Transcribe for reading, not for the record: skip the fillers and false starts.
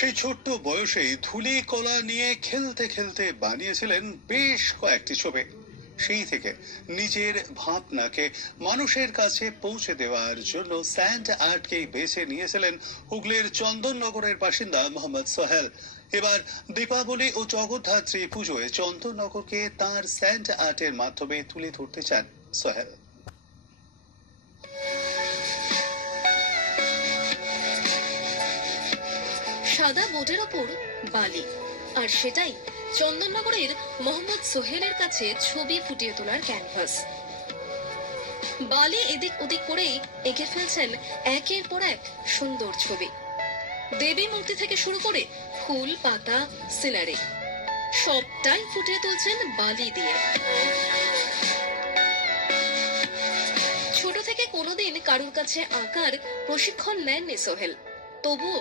সেই ছোট্ট বয়সেই ধুলি কলা নিয়ে খেলতে খেলতে বানিয়েছিলেন বেশ কয়েকটি ছবি। সেই থেকে নিজের ভাবনাকে মানুষের কাছে পৌঁছে দেওয়ার জন্য স্যান্ড আর্টকেই বেছে নিয়েছিলেন হুগলির চন্দননগরের বাসিন্দা মোহাম্মদ সোহেল। এবার দীপাবলি ও জগদ্ধাত্রী পুজোয় চন্দননগরকে তার স্যান্ড আর্টের মাধ্যমে তুলে ধরতে চান সোহেল। সাদা বোর্ডের ওপর বালি, আর সেটাই চন্দননগরের মোহাম্মদ সোহেলের কাছে ছবি ফুটিয়ে তোলার ক্যানভাস। বালি এদিক ওদিক করেই এঁকে ফেলছেন একের পর এক সুন্দর ছবি। দেবী মূর্তি থেকে শুরু করে ফুল, পাতা, সিনারি সবটাই ফুটিয়ে তুলছেন বালি দিয়ে। ছোট থেকে কোনোদিন কারুর কাছে আঁকার প্রশিক্ষণ নেননি সোহেল, তবুও